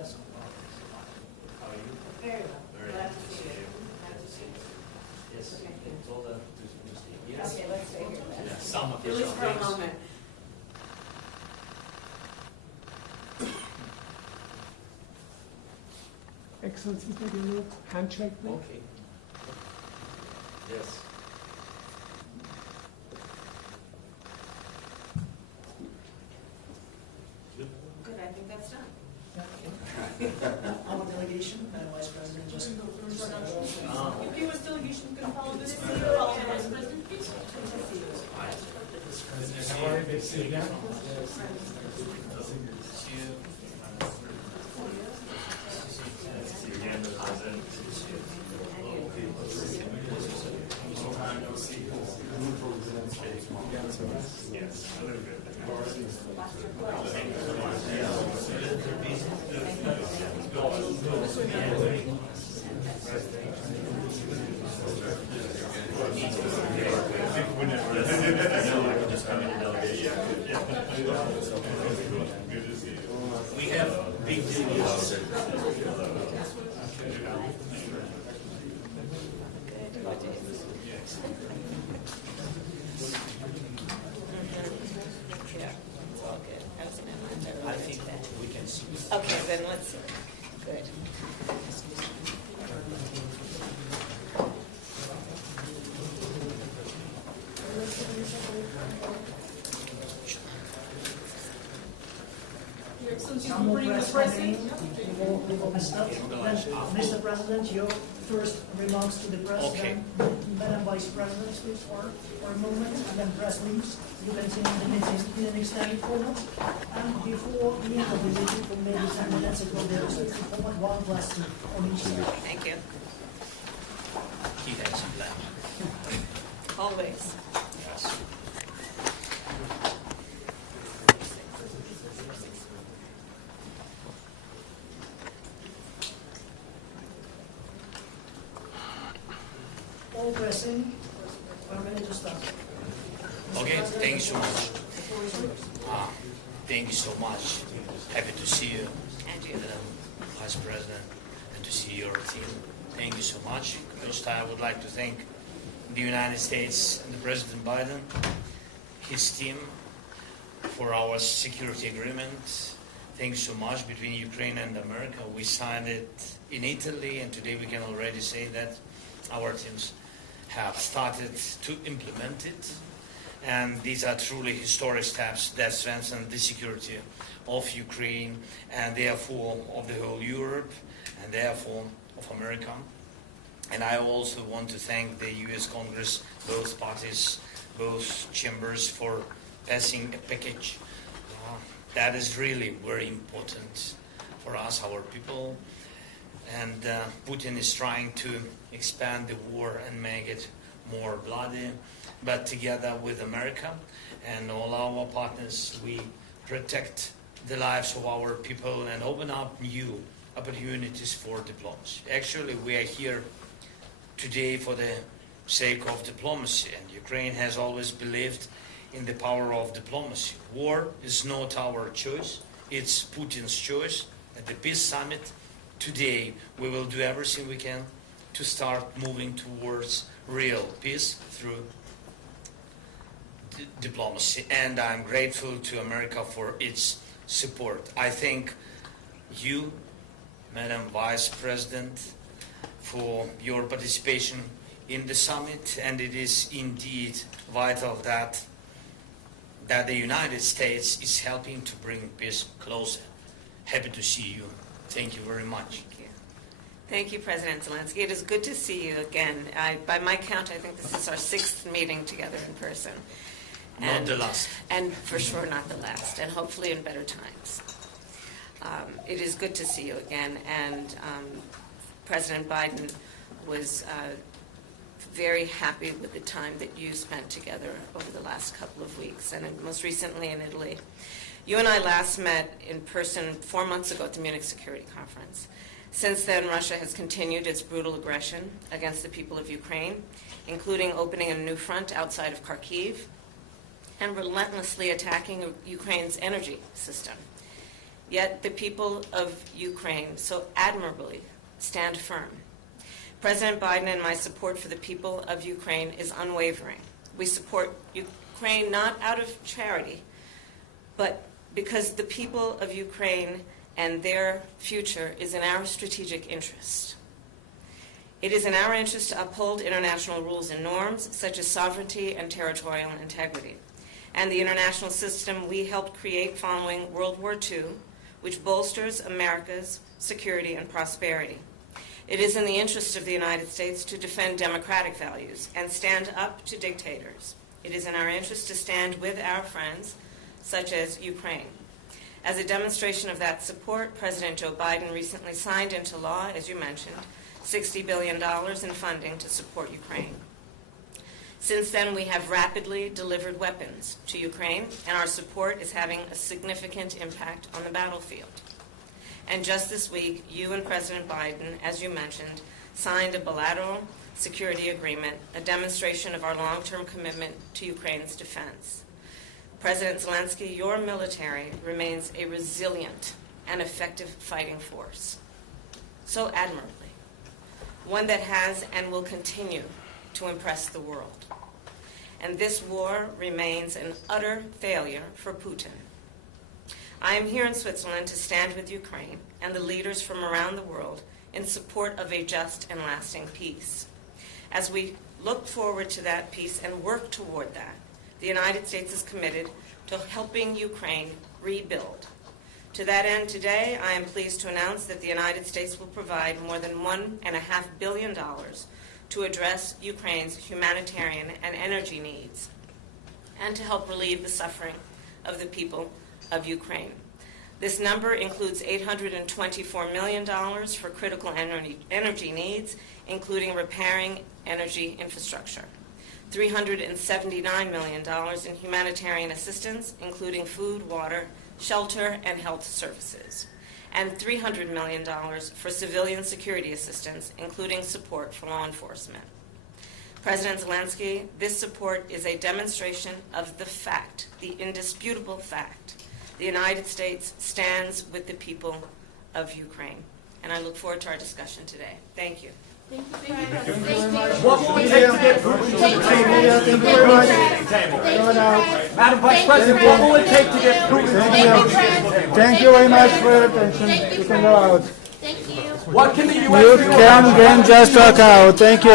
Yes. How are you? Very well. Very Glad happy to to see see you. you. Glad to see you. Yes, Okay. you told her to stay here. Okay, let's stay here then. Yeah, some At least official for a things. moment. Excellency, maybe a little handshake, please. Okay. Yes. Good, I think that's done. Our delegation, Vice President, just U.S. delegation can follow this. Vice President, please. How are you? Good to see you again. We have big deals. Yeah, it's all good. I was in my mind. I think that we can see. Okay, then let's, good. Your Excellency, Some will will bring the press President. we will be stopped. Then, Mr. President, your first remarks to the press, Okay. then Madam Vice President, please, for a moment, and then press leaves. You continue the meeting in an extended format. And before we end the meeting for maybe 10 minutes, it will be restricted for one question on each side. Thank you. He has a plan. Always. Yes. All pressing, 1 minute to start. Okay, thank you so much. The floor is yours. Thank you so much. Happy to see you, And you. Madam Vice President, and to see your team. Thank you so much. First, I would like to thank the United States and the President Biden, his team, for our security agreement. Thanks so much between Ukraine and America. We signed it in Italy, and today we can already say that our teams have started to implement it. And these are truly historic steps that strengthen the security of Ukraine and therefore of the whole Europe and therefore of America. And I also want to thank the US Congress, both parties, both chambers for passing a package that is really very important for us, our people. And Putin is trying to expand the war and make it more bloody. But together with America and all our partners, we protect the lives of our people and open up new opportunities for diplomacy. Actually, we are here today for the sake of diplomacy, and Ukraine has always believed in the power of diplomacy. War is not our choice, it's Putin's choice. At the Peace Summit today, we will do everything we can to start moving towards real peace through diplomacy. And I'm grateful to America for its support. I thank you, Madam Vice President, for your participation in the summit, and it is indeed vital that the United States is helping to bring peace closer. Happy to see you. Thank you very much. Thank you. Thank you, President Zelenskyy. It is good to see you again. By my count, I think this is our 6th meeting together in person. Not the last. And for sure not the last, and hopefully in better times. It is good to see you again, and President Biden was very happy with the time that you spent together over the last couple of weeks, and most recently in Italy. You and I last met in person 4 months ago at the Munich Security Conference. Since then, Russia has continued its brutal aggression against the people of Ukraine, including opening a new front outside of Kharkiv and relentlessly attacking Ukraine's energy system. Yet the people of Ukraine so admirably stand firm. President Biden and my support for the people of Ukraine is unwavering. We support Ukraine not out of charity, but because the people of Ukraine and their future is in our strategic interest. It is in our interest to uphold international rules and norms, such as sovereignty and territorial integrity, and the international system we helped create following World War II, which bolsters America's security and prosperity. It is in the interest of the United States to defend democratic values and stand up to dictators. It is in our interest to stand with our friends, such as Ukraine. As a demonstration of that support, President Joe Biden recently signed into law, as you mentioned, $60 billion in funding to support Ukraine. Since then, we have rapidly delivered weapons to Ukraine, and our support is having a significant impact on the battlefield. And just this week, you and President Biden, as you mentioned, signed a bilateral security agreement, a demonstration of our long-term commitment to Ukraine's defense. President Zelenskyy, your military remains a resilient and effective fighting force, so admirably, one that has and will continue to impress the world. And this war remains an utter failure for Putin. I am here in Switzerland to stand with Ukraine and the leaders from around the world in support of a just and lasting peace. As we look forward to that peace and work toward that, the United States is committed to helping Ukraine rebuild. To that end, today, I am pleased to announce that the United States will provide more than $1.5 billion to address Ukraine's humanitarian and energy needs and to help relieve the suffering of the people of Ukraine. This number includes $824 million for critical energy needs, including repairing energy infrastructure, $379 million in humanitarian assistance, including food, water, shelter, and health services, and $300 million for civilian security assistance, including support for law enforcement. President Zelenskyy, this support is a demonstration of the fact, the indisputable fact, the United States stands with the people of Ukraine. And I look forward to our discussion today. Thank you. Thank you, President. What will it take to get Putin to the table? Madam Vice President, what will it take to get Putin to the table? Thank you very much for your attention. You can go out. Thank you. What can the You U.S. do? can then just talk out. Thank you.